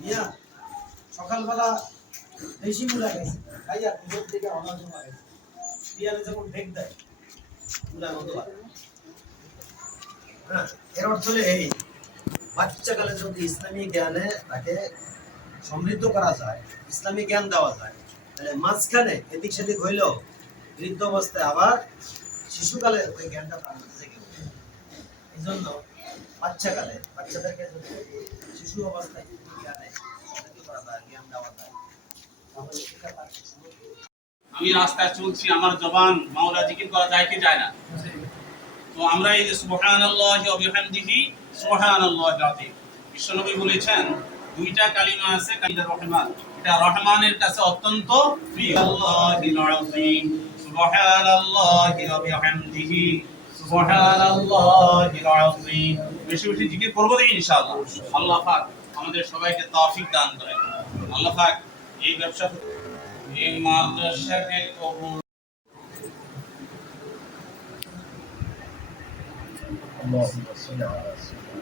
মিয়া সকালবেলা বেশি মুলা খাইছে, খাইয়া ভিতর থেকে অনাজ মারাইছে, পিয়ালে যখন ঢেক দেয় মুলা মতো লাগে। হ্যাঁ, এর অর্থ হলো এই, বাচ্চাকালে যদি ইসলামী জ্ঞানে তাকে সমৃদ্ধ করা যায়, ইসলামী জ্ঞান দেওয়া যায়, তাহলে মাঝখানে এদিক সেদিক হইলেও বৃদ্ধ অবস্থায় আবার শিশুকালে ওই জ্ঞানটা তার মধ্যে জেগে ওঠে। এই জন্য বাচ্চাকালে বাচ্চাদেরকে যদি শিশু অবস্থায় জ্ঞানে সমৃদ্ধ করা যায়, জ্ঞান দেওয়া যায়, তাহলে সেটা তার আমি রাস্তায় চলছি, আমার জবান মাওলা জিকির করা যায় কি যায় না? তো আমরা এই যে সুবহানাল্লাহি ওয়া বিহামদিহি সুবহানাল্লাহিল আযীম, বিশ্বনবী বলেছেন দুইটা কালিমা আছে, কালিমা রহমান, এটা রহমানের কাছে অত্যন্ত প্রিয়। আল্লাহিল আযীম, সুবহানাল্লাহি ওয়া বিহামদিহি সুবহানাল্লাহিল আযীম। বেশি বেশি জিকির করব তো ইনশাআল্লাহ। আল্লাহ পাক আমাদের সবাইকে তৌফিক দান করেন। আল্লাহ পাক এই ব্যবসা, এই মাদ্রাসাকে কবুল। اللهم صل على سيدنا